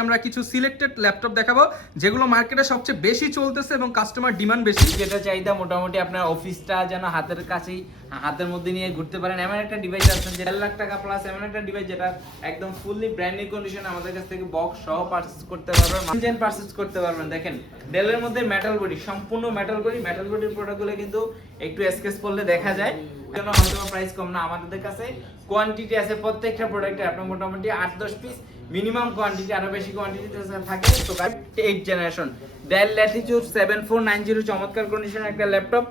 আমরা কিছু selected laptop দেখাবো যেগুলো মার্কেটে সবচেয়ে বেশি চলতেছে এবং কাস্টমার ডিমান্ড বেশি, যেটা চাহিদা মোটামুটি আপনার অফিসটা যেন হাতের কাছেই হাতের মধ্যে নিয়ে ঘুরতে পারেন এমন একটা ডিভাইস আছে যে 1.5 লাখ টাকা প্লাস এমন একটা ডিভাইস যেটা একদম ফুললি ব্র্যান্ড নিউ কন্ডিশন আমাদের কাছ থেকে বক্স সহ পারচেজ করতে পারবেন, ইঞ্জিন পারচেজ করতে পারবেন। দেখেন ডেলের মধ্যে মেটাল বডি, সম্পূর্ণ মেটাল বডির প্রোডাক্টগুলো কিন্তু একটু স্কেচ করলে দেখা যায়, কেন হয়তো প্রাইস কম না। আমাদের কাছে কোয়ান্টিটি আছে প্রত্যেকটা প্রোডাক্টে আপনার মোটামুটি 8-10 পিস মিনিমাম কোয়ান্টিটি, আরো বেশি কোয়ান্টিটি থাকে। তো 8 জেনারেশন ডেল ল্যাটিটিউড 7490 চমৎকার কন্ডিশনের একটা ল্যাপটপ,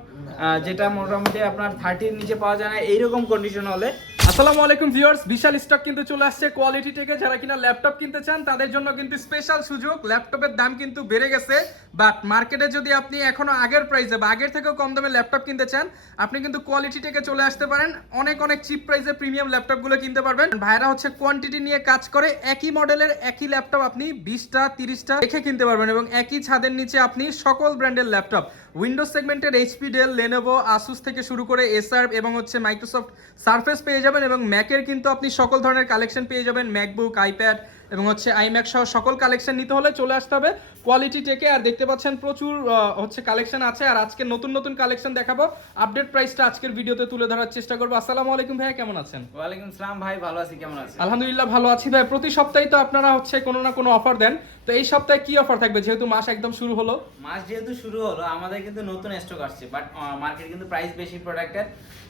যেটা মোটামুটি আপনার 30 নিচে পাওয়া যায় না এইরকম কন্ডিশন হলে। আসসালামু আলাইকুম ভিউয়ার্স, বিশাল স্টক কিন্তু চলে আসছে কোয়ালিটি থেকে। যারা কিনা ল্যাপটপ কিনতে চান তাদের জন্য কিন্তু স্পেশাল সুযোগ। ল্যাপটপের দাম কিন্তু বেড়ে গেছে, বাট মার্কেটে যদি আপনি এখনো আগের প্রাইসে বা আগের থেকেও কম দামে ল্যাপটপ কিনতে চান, আপনি কিন্তু কোয়ালিটি থেকে চলে আসতে পারেন। অনেক অনেক চিপ প্রাইসে প্রিমিয়াম ল্যাপটপগুলো কিনতে পারবেন। ভাইরা হচ্ছে কোয়ান্টিটি নিয়ে কাজ করে, একই মডেলের একই ল্যাপটপ আপনি 20টা 30টা দেখে কিনতে পারবেন এবং একই ছাদের নিচে আপনি সকল ব্র্যান্ডের ল্যাপটপ উইন্ডোজ সেগমেন্টের এইচপি, ডেল, লেনোভো, আসুস থেকে শুরু করে এসার এবং হচ্ছে মাইক্রোসফট সারফেস পেয়ে যাবেন এবং ম্যাকের কিন্তু আপনি সকল ধরনের কালেকশন পেয়ে যাবেন। ম্যাকবুক, আইপ্যাড এবং হচ্ছে আইম্যাক সহ সকল কালেকশন নিতে হলে চলে আসতে হবে কোয়ালিটি টেকে। আর দেখতে পাচ্ছেন প্রচুর হচ্ছে কালেকশন আছে, আর আজকে নতুন নতুন কালেকশন দেখাবো। আপডেট প্রাইসটা আজকের ভিডিওতে তুলে ধরার চেষ্টা করবো। আসসালামু আলাইকুম ভাইয়া, কেমন আছেন? ওয়ালাইকুম আসসালাম ভাই, ভালো আছি, কেমন আছেন? আলহামদুলিল্লাহ ভালো আছি ভাই। প্রতি সপ্তাহে তো আপনারা হচ্ছে কোনো না কোনো অফার দেন, তো এই সপ্তাহে কি অফার থাকবে যেহেতু মাস একদম শুরু হলো? মাস যেহেতু শুরু হলো আমাদের কিন্তু নতুন স্টক আসছে, বাট মার্কেট কিন্তু প্রাইস বেশি প্রোডাক্টের।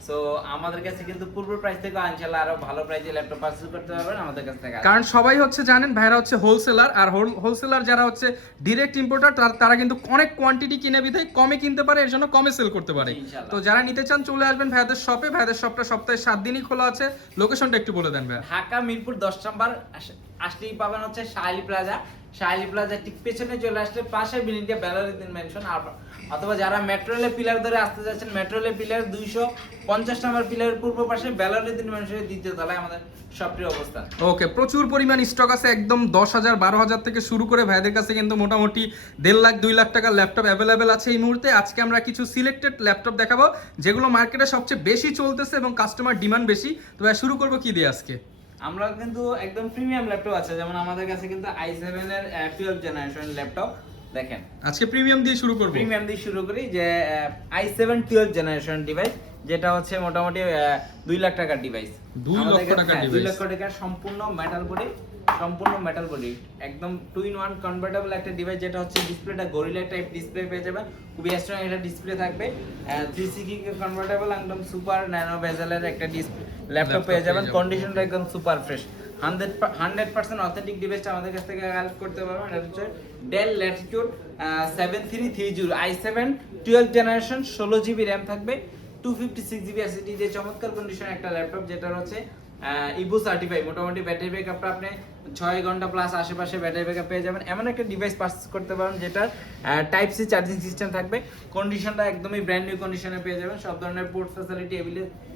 সো আমাদের কাছে কিন্তু পূর্ব প্রাইস থেকে ইনশাআল্লাহ আরো ভালো প্রাইসে ল্যাপটপ পারচেজ করতে পারবেন আমাদের কাছ থেকে। কারণ সবাই হচ্ছে জানেন ভাইরা হচ্ছে হোলসেলার, আর হোলসেলার যারা হচ্ছে ডিরেক্ট ইম্পোর্টার তারা কিন্তু অনেক কোয়ান্টিটি কিনে বিধায় কমে কিনতে পারে, এর জন্য কমে সেল করতে পারে। তো যারা নিতে চান চলে আসবেন ভাইদের শপে। ভাইদের শপটা সপ্তাহে 7 দিনই খোলা আছে। লোকেশনটা একটু বলে দেন ভাই। ঢাকা মিরপুর 10 নম্বর আসলেই পাবেন হচ্ছে শাহালি প্লাজা। শাহালি প্লাজা ঠিক পেছনে চলে আসলে পাশে বিল্ডিংটা বেলারুদ্দিন মেনশন, অথবা যারা মেট্রো রেলের পিলার ধরে আসতে যাচ্ছেন, মেট্রো রেলের পিলার 250 নম্বর পিলারের পূর্ব পাশে বেলারুদ্দিন মেনশনের দ্বিতীয় তলায় আমাদের শপটির অবস্থান। ওকে, প্রচুর পরিমাণ স্টক আছে, একদম 10,000 12,000 থেকে শুরু করে ভাইদের কাছে কিন্তু মোটামুটি 1.5 লাখ 2 লাখ টাকার ল্যাপটপ অ্যাভেলেবেল আছে এই মুহূর্তে। আজকে আমরা কিছু সিলেক্টেড ল্যাপটপ দেখাবো যেগুলো মার্কেটে সবচেয়ে বেশি চলতেছে এবং কাস্টমার ডিমান্ড বেশি। তো ভাই শুরু করবো কি দিয়ে আজকে? আমরা কিন্তু একদম প্রিমিয়াম ল্যাপটপ আছে, যেমন আমাদের কাছে কিন্তু i7 এর 12 জেনারেশন ল্যাপটপ। দেখেন আজকে প্রিমিয়াম দিয়ে শুরু করব। প্রিমিয়াম দিয়ে শুরু করি, যে i7 12 জেনারেশন ডিভাইস, যেটা হচ্ছে মোটামুটি 2 লাখ টাকার ডিভাইস। 2 লক্ষ টাকার ডিভাইস, 2 লক্ষ টাকার সম্পূর্ণ মেটাল বডি, একদম 2-in-1 কনভার্টেবল একটা ডিভাইস, যেটা হচ্ছে ডিসপ্লেটা গরিলা টাইপ ডিসপ্লে পেয়ে যাবেন, খুবই স্ট্রং একটা ডিসপ্লে থাকবে। 360 কনভার্টেবল একদম সুপার ন্যানো বেজেলের একটা ডিসপ্লে ল্যাপটপ পেয়ে যাবেন। কন্ডিশনটা একদম সুপার ফ্রেশ, 100% অথেন্টিক ডিভাইসটা আমাদের কাছ থেকে হেল্প করতে পারবেন। এটা হচ্ছে del Latitude 7330 i7 12 generation, 16 GB RAM থাকবে, 256 জিবি এসএসডি দিয়ে চমৎকার কন্ডিশনের একটা ল্যাপটপ, যেটা হচ্ছে ইবো সার্টিফাই। মোটামুটি ব্যাটারি ব্যাকআপটা আপনি 6 ঘন্টা প্লাস আশেপাশে ব্যাটারি ব্যাকআপ পেয়ে যাবেন। এমন একটা ডিভাইস পারচেজ করতে পারেন যেটার টাইপ সি চার্জিং সিস্টেম থাকবে, কন্ডিশনটা একদমই ব্র্যান্ড নিউ কন্ডিশনে পেয়ে যাবেন, সব ধরনের পোর্ট ফ্যাসিলিটি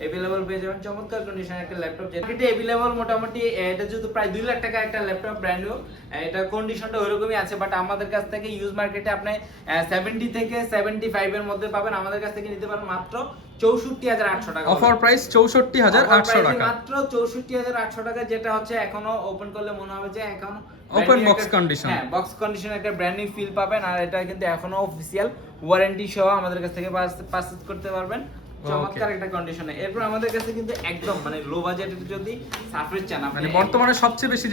अवेलेबल পেয়ে যাবেন। চমৎকার কন্ডিশনের একটা ল্যাপটপ, যেটা अवेलेबल মোটামুটি এটা যেহেতু প্রায় 2 লাখ টাকা একটা ল্যাপটপ ব্র্যান্ড নিউ, এটা কন্ডিশনটা ওইরকমই আছে, বাট আমাদের কাছ থেকে ইউজ মার্কেটে আপনি 70 থেকে 75 এর মধ্যে পাবেন। আমাদের কাছ থেকে নিতে পারেন মাত্র 64,800 টাকা। অফার প্রাইস 64,800 টাকা, মাত্র 64,800 টাকা, যেটা হচ্ছে এখনো ওপেন করলে মনে হবে যে এখন ওপেন বক্স কন্ডিশন। হ্যাঁ, বক্স কন্ডিশন একটা ব্র্যান্ড নিউ ফিল পাবেন। আর এটা কিন্তু এখনো অফিশিয়াল ওয়ারেন্টি সহ আমাদের কাছ থেকে পারচেজ করতে পারবেন চমৎকার একটা কন্ডিশনে। এরপর আমাদের কাছে কিন্তু একদম মানে লো বাজেটের যদি সারফেস চান, মানে বর্তমানে সবচেয়ে বেশি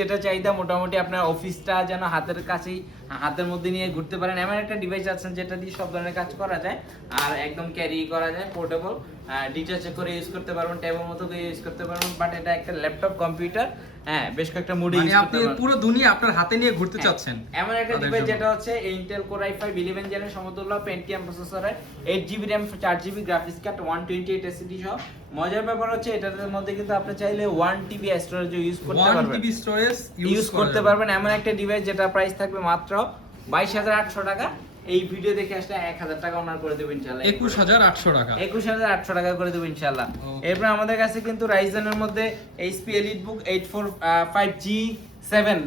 যেটা চাহিদা মোটামুটি আপনার অফিসটা যেন হাতের কাছেই হাতের মধ্যে নিয়ে ঘুরতে পারেন এমন একটা ডিভাইস আছে, যেটা দিয়ে সব ধরনের কাজ করা যায় আর একদম ক্যারি করা যায়, পোর্টেবল, ডিটাচ করে ইউজ করতে পারবেন, ট্যাবের মতো করে ইউজ করতে পারবেন। বাট এটা একটা ল্যাপটপ কম্পিউটার, হ্যাঁ, বেশ কয়েকটা মোডে ইউজ করতে পারবেন। আপনি পুরো দুনিয়া আপনার হাতে নিয়ে ঘুরতে চাচ্ছেন এমন একটা ডিভাইস, যেটা হচ্ছে Intel Core i5 11 জেনের সমতুল্য Pentium প্রসেসরের, 8GB RAM 4GB graphics card, 128 SSD সহ। মজার ব্যাপার হচ্ছে এটার মধ্যে কিন্তু আপনি চাইলে 1TB স্টোরেজ ইউজ করতে পারবেন, 1TB স্টোরেজ ইউজ করতে পারবেন। এমন একটা ডিভাইস যেটা প্রাইস থাকবে মাত্র 22,800 টাকা। এই ভিডিও দেখে আসলে 1,000 টাকা অনার করে দেব ইনশাআল্লাহ। 21,800 টাকা, 21,800 টাকা করে দেব ইনশাআল্লাহ। এরপর আমাদের কাছে কিন্তু Ryzen এর মধ্যে HP EliteBook 845G7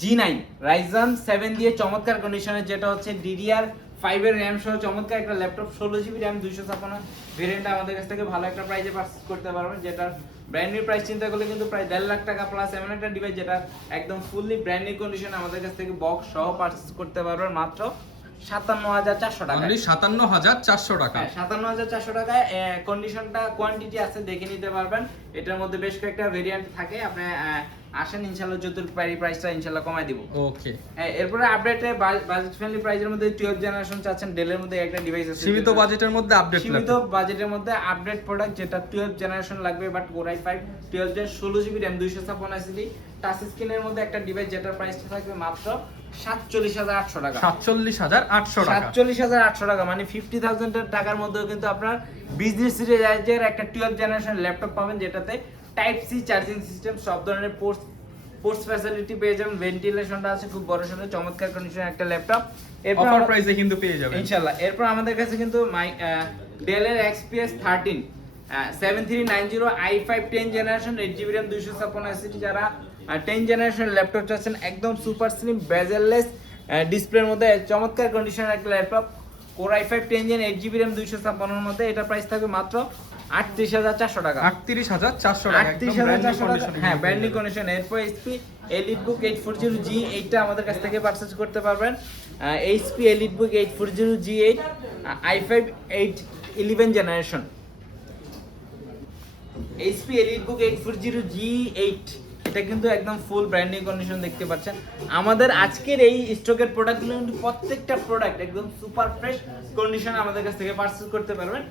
G9 Ryzen 7 দিয়ে চমৎকার কন্ডিশনে, যেটা হচ্ছে DDR 5 এর RAM সহ চমৎকার একটা ল্যাপটপ 16GB RAM 256 ভেরিয়েন্ট আমাদের কাছ থেকে ভালো একটা প্রাইসে পারচেজ করতে পারবেন, যেটা ব্র্যান্ড নিউ প্রাইস চিন্তা করলে কিন্তু প্রায় 1.5 লাখ টাকা প্লাস এমন একটা ডিভাইস যেটা একদম ফুললি ব্র্যান্ড নিউ কন্ডিশন আমাদের কাছ থেকে বক্স সহ পারচেজ করতে পারবেন মাত্র 57,400 টাকা। অনলি 57,400 টাকা। হ্যাঁ 57,400 টাকায় কন্ডিশনটা কোয়ান্টিটি আছে দেখে নিতে পারবেন। এটার মধ্যে বেশ কয়েকটা ভেরিয়েন্ট থাকে, আপনি আসেন ইনশাআল্লাহ যতটুকু পারি প্রাইসটা ইনশাআল্লাহ কমাই দিব। ওকে, এরপরে আপডেটে বাজেট ফ্রেন্ডলি প্রাইসের মধ্যে 12 জেনারেশন চাচ্ছেন, ডেলের মধ্যে একটা ডিভাইস আছে সীমিত বাজেটের মধ্যে আপডেট, সীমিত বাজেটের মধ্যে আপডেট প্রোডাক্ট যেটা 12 জেনারেশন লাগবে, but Core i5 12 gen 16GB RAM 256 SSD touch স্ক্রিনের মধ্যে একটা ডিভাইস যেটার প্রাইসটা থাকবে মাত্র 47,800 টাকা। 47,800 টাকা। 47,800 টাকা মানে 50,000 টাকার মধ্যেও কিন্তু আপনার বিজনেস সিরিজের একটা 12 জেনারেশন ল্যাপটপ পাবেন, যেটাতে টাইপ সি চার্জিং সিস্টেম, সব ধরনের পোর্টস ফ্যাসিলিটি পেয়ে যাবেন, ভেন্টিলেশনটা আছে খুব বড় সড়ো চমৎকার কন্ডিশনের একটা ল্যাপটপ। এরপর অফার প্রাইসে কিন্তু পেয়ে যাবেন ইনশাআল্লাহ। এরপর আমাদের কাছে কিন্তু ডেল এর XPS 13 7390 i5 10 generation 8GB RAM 256 SSD যারা 10 জেনারেশন ল্যাপটপ চাচ্ছেন, একদম সুপার স্লিম বেজেললেস ডিসপ্লের মধ্যে চমৎকার কন্ডিশনের একটা laptop Core i5 10 gen 8GB RAM 256 এর মধ্যে, এটা প্রাইস থাকবে মাত্র 38,400 টাকা। 38,400 টাকা, একদম ব্র্যান্ড নিউ 38,400 টাকা, কন্ডিশনে। হ্যাঁ ব্র্যান্ড নিউ কন্ডিশন। এরপর HP EliteBook 840G, এইটা আমাদের কাছ থেকে পারচেজ করতে পারবেন। HP EliteBook 840G8 i5 11 generation, HP EliteBook 840G8, এটা কিন্তু একদম ফুল ব্র্যান্ড নিউ কন্ডিশন দেখতে পাচ্ছেন। আমাদের আজকের এই স্টকের প্রোডাক্টগুলো কিন্তু প্রত্যেকটা প্রোডাক্ট একদম সুপার ফ্রেশ কন্ডিশনে আমাদের কাছ থেকে পারচেজ করতে পারবেন।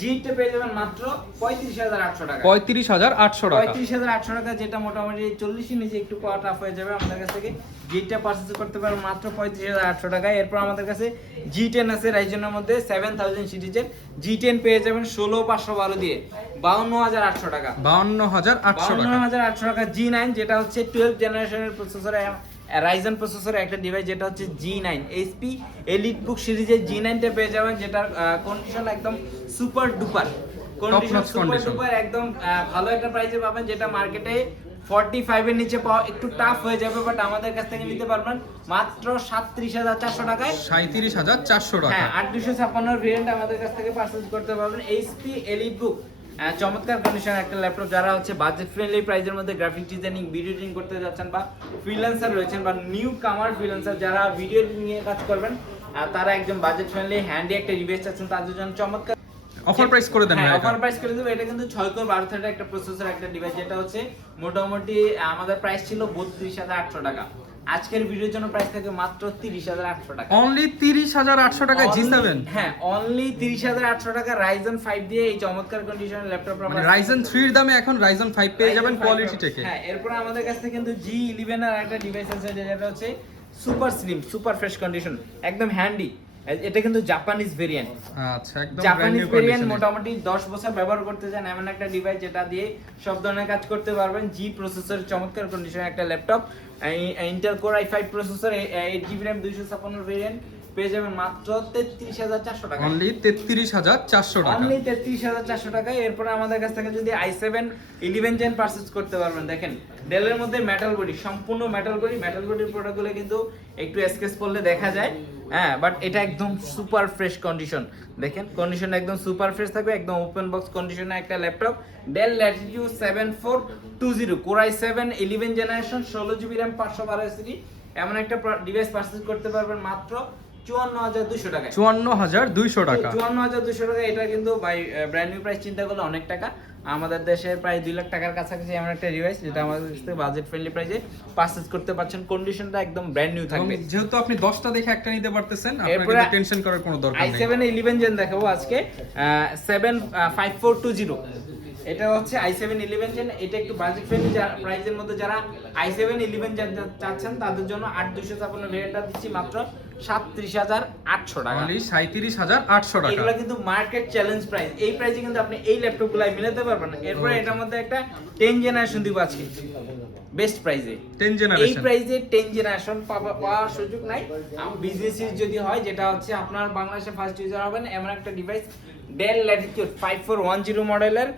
জিটা পেয়ে যাবেন মাত্র 35,800 টাকা। 35,800 টাকা। 35,800 টাকা, যেটা মোটামুটি 40 এর নিচে একটু পাওয়া টাফ হয়ে যাবে। আমাদের কাছ থেকে জিটা পারচেজ করতে পারবেন মাত্র 35,800 টাকায়। এরপর আমাদের কাছে G10 আছে রাইজেনের মধ্যে 7000 সিরিজের, G10 পেয়ে যাবেন 16,512 দিয়ে 52,800 টাকা। 52,800 টাকা। টাকা। G9 যেটা হচ্ছে 12 জেনারেশনের প্রসেসর, রাইজেন প্রসেসরের একটা ডিভাইস যেটা হচ্ছে G9 HP EliteBook সিরিজের G9 টা পেয়ে যাবেন, যেটার কন্ডিশন একদম super duper condition, super duper একদম ভালো একটা প্রাইসে পাবেন, যেটা মার্কেটে 45 এর নিচে পাওয়া একটু টাফ হয়ে যাবে, বাট আমাদের কাছ থেকে নিতে পারবেন মাত্র 37,400 টাকায়। 37,400 টাকা। হ্যাঁ 8256 ভেরিয়েন্ট আমাদের কাছ থেকে পারচেজ করতে পারবেন। HP EliteBook চমৎকার কন্ডিশনের একটা ল্যাপটপ, যারা হচ্ছে বাজেট ফ্রেন্ডলি প্রাইসের মধ্যে গ্রাফিক ডিজাইনিং, ভিডিও এডিটিং করতে যাচ্ছেন, বা ফ্রিল্যান্সার রয়েছেন, বা নিউ কামার ফ্রিল্যান্সার যারা ভিডিও নিয়ে কাজ করবেন, তারা একদম বাজেট ফ্রেন্ডলি হ্যান্ডি একটা ডিভাইস চাচ্ছেন, তাদের জন্য চমৎকার অফার প্রাইস করে দেন। হ্যাঁ অফার প্রাইস করে দেব। এটা কিন্তু 6 কোর 12 থ্রেডের একটা প্রসেসর একটা ডিভাইস, যেটা হচ্ছে মোটামুটি আমাদের প্রাইস ছিল 32,800 টাকা। আজকের ভিডিওর জন্য প্রাইস থাকে মাত্র 30,800 টাকা। অনলি 30,800 টাকা G7। হ্যাঁ অনলি 30,800 টাকা Ryzen 5 দিয়ে এই চমৎকার কন্ডিশনের ল্যাপটপ মানে Ryzen 3 এর দামে এখন Ryzen 5 পেয়ে যাবেন কোয়ালিটি থেকে। হ্যাঁ এরপর আমাদের কাছে কিন্তু G11 এর একটা ডিভাইস আছে, যেটা হচ্ছে super slim super fresh condition, একদম হ্যান্ডি। এটা কিন্তু জাপানিজ ভেরিয়েন্ট। আচ্ছা, একদম জাপানিজ ভেরিয়েন্ট, মোটামুটি 10 বছর ব্যবহার করতে চান এমন একটা ডিভাইস, যেটা দিয়ে সব ধরনের কাজ করতে পারবেন। জি প্রসেসর চমৎকার কন্ডিশনের একটা laptop, Intel core i5 processor 8GB RAM 256 variant পেয়ে যাবেন মাত্র 33,400 টাকা। অনলি 33,400 টাকা। অনলি 33,400 টাকায়। এরপর আমাদের কাছ থেকে যদি i7 11 জেন পারচেজ করতে পারবেন, দেখেন ডেলের মধ্যে মেটাল বডি, সম্পূর্ণ মেটাল বডির প্রোডাক্টগুলো কিন্তু একটু স্কেচ করলে দেখা যায়, হ্যাঁ বাট এটা একদম সুপার ফ্রেশ কন্ডিশন। দেখেন কন্ডিশন একদম সুপার ফ্রেশ থাকবে, একদম ওপেন বক্স কন্ডিশনে একটা laptop. Del Latitude 7420 Core i7 11 generation 16GB RAM 512 SSD এমন একটা ডিভাইস পারচেজ করতে পারবেন মাত্র 54,200 টাকা। 54,200 টাকা। 54,200 টাকা। এটা কিন্তু বাই ব্র্যান্ড নিউ প্রাইস চিন্তা করলে অনেক টাকা। আমাদের দেশে প্রায় 2 লাখ টাকার কাছাকাছি এমন একটা ডিভাইস, যেটা আমাদের কাছ থেকে বাজেট ফ্রেন্ডলি প্রাইসে পারচেজ করতে পারছেন। কন্ডিশনটা একদম ব্র্যান্ড নিউ থাকবে। যেহেতু আপনি 10টা দেখে একটা নিতে পারতেছেন, এরপরে আপনাকে টেনশন করার কোনো দরকার নেই। i7 11 জেন দেখাবো আজকে 75420। এটা হচ্ছে i7 11 জেন। এটা একটু বাজেট ফ্রেন্ডলি প্রাইসের মধ্যে, যারা i7 11 জেন চাচ্ছেন তাদের জন্য 8256 ভেরিয়েন্টটা দিচ্ছি মাত্র 37,800 টাকা। অনলি 37,800 টাকা। এগুলো কিন্তু মার্কেট চ্যালেঞ্জ প্রাইস, এই প্রাইসে কিন্তু আপনি এই ল্যাপটপগুলাই মিলাতে পারবেন না। এরপরে এটার মধ্যে একটা 10 জেনারেশন দিব আজকে বেস্ট প্রাইসে। 10 এই জেনারেশন প্রাইসে 10 জেনারেশন পাওয়ার সুযোগ নাই। বিজনেস যদি হয়, যেটা হচ্ছে আপনার বাংলাদেশে ফার্স্ট ইউজার হবেন এমন একটা ডিভাইস, ডেল ল্যাটিটিউড 5410 মডেলের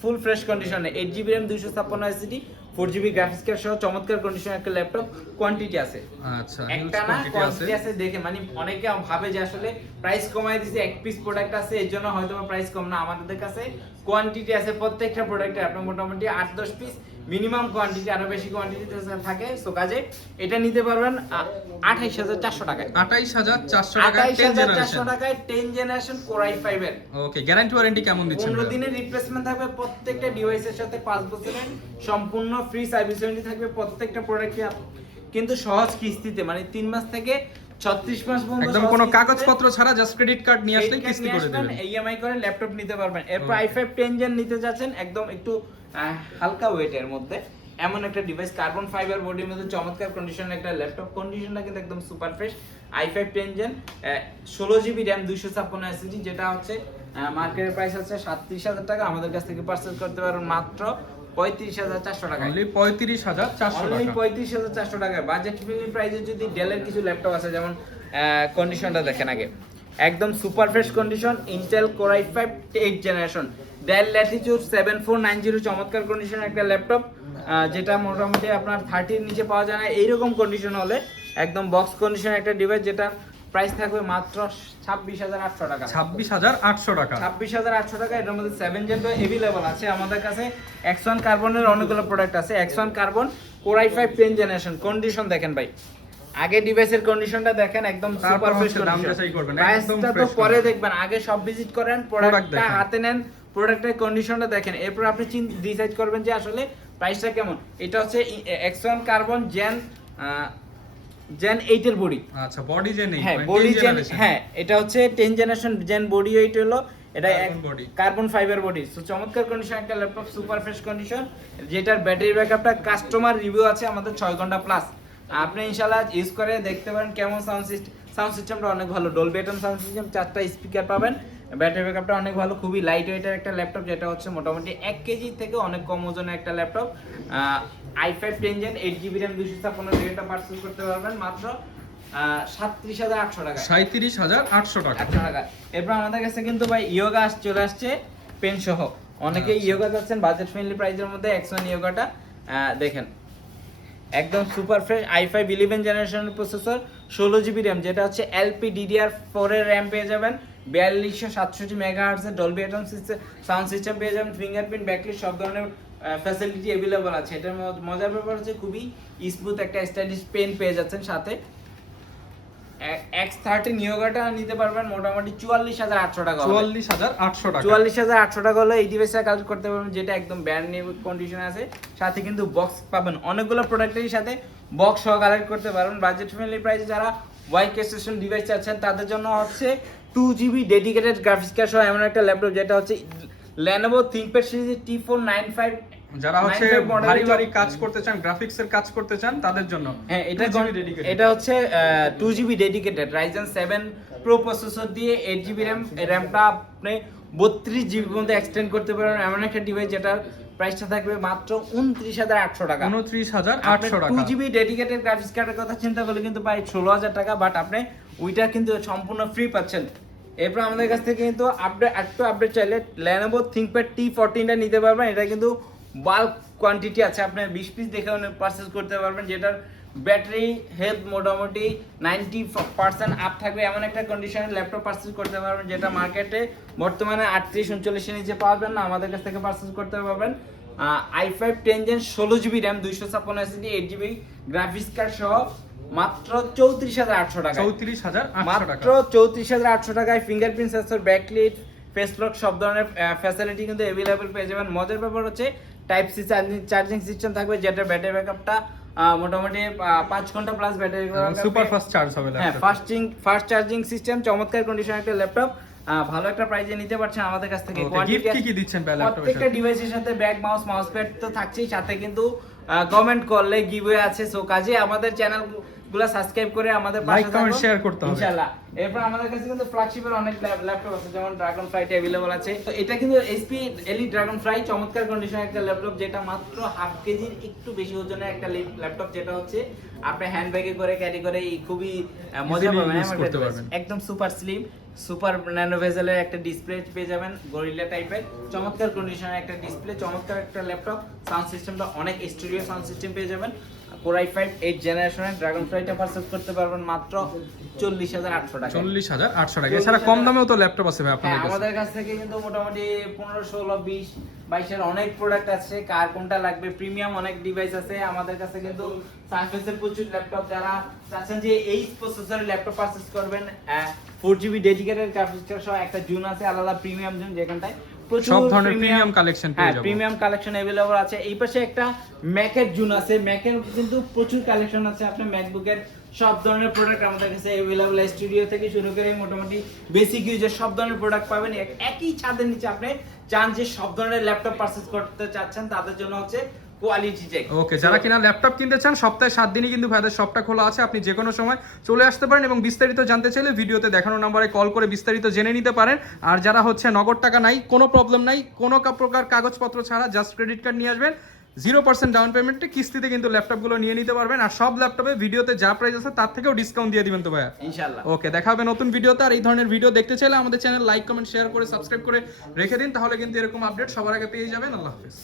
ফুল ফ্রেশ কন্ডিশনে 8GB RAM 256 SSD 4GB graphics card সহ চমৎকার কন্ডিশন একটা ল্যাপটপ কোয়ান্টিটি আছে। আচ্ছা, একটা না কোয়ান্টিটি আছে দেখে মানে অনেকে ভাবে যে আসলে প্রাইস কমায় দিছে, এক পিস প্রোডাক্ট আছে এর জন্য হয়তো প্রাইস কম না, আমাদের কাছে কোয়ান্টিটি আছে প্রত্যেকটা প্রোডাক্টে আপনার মোটামুটি 8-10 পিস মিনিমাম কোয়ান্টিটি, আরো বেশি কোয়ান্টিটি থাকে। সো কাজে এটা নিতে পারবেন 28400 টাকায়। 28400 টাকায় 10 জেনারেশন। 28400 টাকায় 10 জেনারেশন কোর i5 এর। ওকে, গ্যারান্টি ওয়ারেন্টি কেমন দিচ্ছেন? 15 দিনের রিপ্লেসমেন্ট থাকবে প্রত্যেকটা ডিভাইসের সাথে, 5 বছরের সম্পূর্ণ ফ্রি সার্ভিস ওয়ারেন্টি থাকবে প্রত্যেকটা প্রোডাক্টে, কিন্তু সহজ কিস্তিতে মানে 3 মাস থেকে 36 মাস পর্যন্ত একদম কোনো কাগজপত্র ছাড়া জাস্ট ক্রেডিট কার্ড নিয়ে আসলেই কিস্তি করে দিবেন। ইএমআই করে ল্যাপটপ নিতে পারবেন। এরপর i5 10 জেন নিতে যাচ্ছেন একদম একটু হালকা ওয়েটের মধ্যে এমন একটা ডিভাইস, কার্বন ফাইবার বডির মধ্যে চমৎকার কন্ডিশনের একটা ল্যাপটপ, কন্ডিশনটা কিন্তু একদম super fresh. i5 10 gen 16GB RAM 256 SSD, যেটা হচ্ছে মার্কেটের প্রাইস হচ্ছে 37000 টাকা, আমাদের কাছ থেকে পারচেজ করতে পারবেন মাত্র 35400 টাকা। অনলি 35400 অনলি টাকা। 35400 টাকায় বাজেট ফ্রেন্ডলি প্রাইসে যদি ডেলের কিছু ল্যাপটপ আছে, যেমন কন্ডিশনটা দেখেন আগে, একদম super fresh condition, Intel core i5 8 generation, del Latitude 7490 চমৎকার কন্ডিশন একটা ল্যাপটপ, যেটা মোটামুটি আপনার 30 এর নিচে পাওয়া যায় না। এইরকম কন্ডিশন হলে একদম বক্স কন্ডিশন একটা ডিভাইস, যেটা প্রাইস থাকবে মাত্র 26800 টাকা। 26800 টাকা। 26800 টাকা। এটার মধ্যে 7 জেন তো अवेलेबल আছে আমাদের কাছে। X1 কার্বনের অনেকগুলো প্রোডাক্ট আছে। X1 carbon core i5 10 generation, condition দেখেন ভাই, আগে ডিভাইসের কন্ডিশনটা দেখেন একদম সুপার ফ্রেশ কন্ডিশন। প্রাইসটা তো পরে দেখবেন, আগে সব ভিজিট করেন, প্রোডাক্টটা হাতে নেন, প্রোডাক্টের কন্ডিশনটা দেখেন, এরপর আপনি ডিসাইড করবেন যে আসলে প্রাইসটা কেমন। এটা হচ্ছে X1 কার্বন জেন 8 এর বডি। আচ্ছা, বডি জেন 8, হ্যাঁ বডি জেন, হ্যাঁ এটা হচ্ছে 10 জেনারেশন জেন বডি 8 হলো, এটা কার্বন ফাইবার বডি। সো চমৎকার কন্ডিশন একটা ল্যাপটপ, সুপার ফ্রেশ কন্ডিশন, যেটার ব্যাটারি ব্যাকআপটা কাস্টমার রিভিউ আছে আমাদের 6 ঘন্টা প্লাস। আপনি ইনশাআল্লাহ ইউজ করে দেখতে পারেন কেমন সাউন্ড সিস্টেমটা অনেক ভালো, ডলবি অ্যাটম সাউন্ড সিস্টেম, 4টা স্পিকার পাবেন, ব্যাটারি ব্যাকআপটা অনেক ভালো, খুবই লাইট ওয়েটের একটা ল্যাপটপ, যেটা হচ্ছে মোটামুটি 1 কেজি থেকে অনেক কম ওজনের একটা laptop. i5 10 gen 8GB RAM 256 এটা পারচেজ করতে পারবেন মাত্র 37800 টাকা। 37800 টাকা। এরপর আমাদের কাছে কিন্তু ভাই ইয়োগা চলে আসছে পেন সহ, অনেকে ইয়োগা চাচ্ছেন বাজেট ফ্রেন্ডলি প্রাইসের মধ্যে। X1 ইয়োগাটা দেখেন একদম সুপার ফ্রেশ, i5 11 জেনারেশনের প্রসেসর, 16GB RAM, যেটা হচ্ছে LPDDR4 এর RAM পেয়ে যাবেন, 4267 মেগাহার্টজ এর ডলবি অ্যাটম সাউন্ড সিস্টেম পেয়ে যাবেন, ফিঙ্গারপ্রিন্ট, ব্যাকলিট সব ধরনের ফ্যাসিলিটি अवेलेबल আছে। এটার মজার ব্যাপার হচ্ছে খুবই স্মুথ একটা স্টাইলিশ পেন পেয়ে যাচ্ছেন সাথে। X30 নিয়োগাটা নিতে পারবেন মোটামুটি 44800 টাকা। 44800 টাকা। 44800 টাকা হলে এই ডিভাইসটা কালেক্ট করতে পারবেন, যেটা একদম ব্র্যান্ড নিউ কন্ডিশনে আছে, সাথে কিন্তু বক্স পাবেন, অনেকগুলো প্রোডাক্টেরই সাথে বক্স সহ কালেক্ট করতে পারবেন। বাজেট ফ্রেন্ডলি প্রাইসে যারা ওয়াই স্টেশন ডিভাইস চাচ্ছেন তাদের জন্য হচ্ছে 2GB ডেডিকেটেড গ্রাফিক্স কার্ড সহ এমন একটা ল্যাপটপ, যেটা হচ্ছে Lenovo ThinkPad সিরিজের T495, যারা হচ্ছে ভারী ভারী কাজ করতে চান, গ্রাফিক্স এর কাজ করতে চান তাদের জন্য। হ্যাঁ এটা হচ্ছে 2GB dedicated Ryzen 7 Pro processor দিয়ে 8GB RAM-টা আপনি 32GB পর্যন্ত এক্সটেন্ড করতে পারেন, এমন একটা ডিভাইস যেটার প্রাইসটা থাকবে মাত্র 29800 টাকা। 29800 টাকা। 2GB ডেডিকেটেড গ্রাফিক্স কার্ডের কথা চিন্তা করলে কিন্তু প্রায় 16000 টাকা, বাট আপনি ওইটা কিন্তু সম্পূর্ণ ফ্রি পাচ্ছেন। এরপর আমাদের কাছ থেকে কিন্তু আপডেট চাইলে Lenovo ThinkPad T14টা নিতে পারবেন, এটা কিন্তু বাল্ক কোয়ান্টিটি আছে, আপনি 20 পিস দেখে পারচেজ করতে পারবেন, যেটার ব্যাটারি হেলথ মোটামুটি 90% আপ থাকবে, এমন একটা কন্ডিশনের ল্যাপটপ পারচেজ করতে পারবেন, যেটা মার্কেটে বর্তমানে 38-39 এর নিচে পাবেন না, আমাদের কাছ থেকে পারচেজ করতে পারবেন। i5 10 gen 16GB RAM 256 SSD 8GB graphics card সহ মাত্র 34800 টাকা। 34800 টাকা। মাত্র 34800 টাকায় fingerprint sensor, backlit, face lock সব ধরনের ফ্যাসিলিটি কিন্তু अवेलेबल পেয়ে যাবেন। মজার ব্যাপার হচ্ছে টাইপ সি চার্জিং সিস্টেম থাকবে, যেটা ব্যাটারি ব্যাকআপটা মোটামুটি 5 ঘন্টা plus battery super fast charge হবে হ্যাঁ, ফাস্ট চার্জিং সিস্টেম, চমৎকার কন্ডিশন একটা ল্যাপটপ, ভালো একটা প্রাইসে নিতে পারছেন আমাদের কাছ থেকে। কোয়ান্টিটি কি দিচ্ছেন ভাই ল্যাপটপের সাথে? প্রত্যেকটা ডিভাইসের সাথে ব্যাগ, মাউস প্যাড তো থাকছেই, সাথে কিন্তু কমেন্ট করলে গিভওয়ে আছে। সো কাজে আমাদের চ্যানেলগুলো সাবস্ক্রাইব করে আমাদের পাশে লাইক কমেন্ট শেয়ার করতে হবে ইনশাআল্লাহ। এরপর আমাদের কাছে কিন্তু ফ্ল্যাগশিপের অনেক ল্যাপটপ আছে, যেমন ড্রাগন ফ্লাইট अवेलेबल আছে। তো এটা কিন্তু HP Elite ড্রাগন ফ্লাই, চমৎকার কন্ডিশনের একটা ল্যাপটপ, যেটা মাত্র হাফ কেজির একটু বেশি ওজনের একটা ল্যাপটপ, যেটা হচ্ছে আপনি হ্যান্ডব্যাগে করে ক্যারি করে খুবই মজা পাবেন, একদম সুপার স্লিম, সুপার ন্যানো ভেজেলের একটা ডিসপ্লে পেয়ে যাবেন, গরিলা টাইপের চমৎকার কন্ডিশনের একটা ডিসপ্লে, চমৎকার একটা ল্যাপটপ। সাউন্ড সিস্টেমটা অনেক স্টুডিও সাউন্ড সিস্টেম পেয়ে যাবেন। Core i5 8 জেনারেশনের ড্রাগন ফ্লাইটা পারচেজ করতে পারবেন মাত্র 40,800 টাকা। 40,800 টাকা। এছাড়া কম দামেও তো ল্যাপটপ আছে ভাই আপনাদের হ্যাঁ, কাছে। আমাদের কাছ থেকে কিন্তু মোটামুটি 15, 16, 20, 22 এর অনেক প্রোডাক্ট আছে। কার কোনটা লাগবে, প্রিমিয়াম অনেক ডিভাইস আছে আমাদের কাছে। কিন্তু সারফেসের প্রচুর ল্যাপটপ, যারা চাচ্ছেন যে এই প্রসেসরের ল্যাপটপ পারচেজ করবেন, 4GB ডেডিকেটেড গ্রাফিক্স কার্ড সহ একটা জোন আছে, আলাদা প্রিমিয়াম জোন, যেখানটায় প্রচুর সব ধরনের প্রিমিয়াম কালেকশন পেয়ে যাবেন। প্রিমিয়াম কালেকশন अवेलेबल আছে। এই পাশে একটা ম্যাকের জোন আছে, ম্যাকের কিন্তু প্রচুর কালেকশন আছে। আপনি ম্যাকবুকের সব ধরনের প্রোডাক্ট আমাদের কাছে अवेलेबल, স্টুডিও থেকে শুরু করে মোটামুটি বেসিক ইউজের সব ধরনের প্রোডাক্ট পাবেন একই ছাদের নিচে। আপনি চান যে সব ধরনের ল্যাপটপ পারচেজ করতে চাচ্ছেন, তাদের জন্য হচ্ছে কোয়ালিটি চেক। ওকে, যারা কিনা ল্যাপটপ কিনতে চান সপ্তাহে 7 দিনই কিন্তু ভাইদের শপটা খোলা আছে, আপনি যে কোনো সময় চলে আসতে পারেন এবং বিস্তারিত জানতে চাইলে ভিডিওতে দেখানো নম্বরে কল করে বিস্তারিত জেনে নিতে পারেন। আর যারা হচ্ছে নগদ টাকা নাই, কোনো প্রবলেম নাই, কোনো প্রকার কাগজপত্র ছাড়া জাস্ট ক্রেডিট কার্ড নিয়ে আসবেন, 0% ডাউন পেমেন্টে কিস্তিতে কিন্তু ল্যাপটপগুলো নিয়ে নিতে পারবেন। আর সব ল্যাপটপে ভিডিওতে যা প্রাইস আছে তার থেকেও ডিসকাউন্ট দিয়ে দিবেন তো ভাইয়া, ইনশাআল্লাহ। ওকে, দেখা হবে নতুন ভিডিওতে। আর এই ধরনের ভিডিও দেখতে চাইলে আমাদের চ্যানেল লাইক, কমেন্ট, শেয়ার করে সাবস্ক্রাইব করে রেখে দিন, তাহলে কিন্তু এরকম আপডেট সবার আগে পেয়ে যাবেন। আল্লাহ হাফেজ।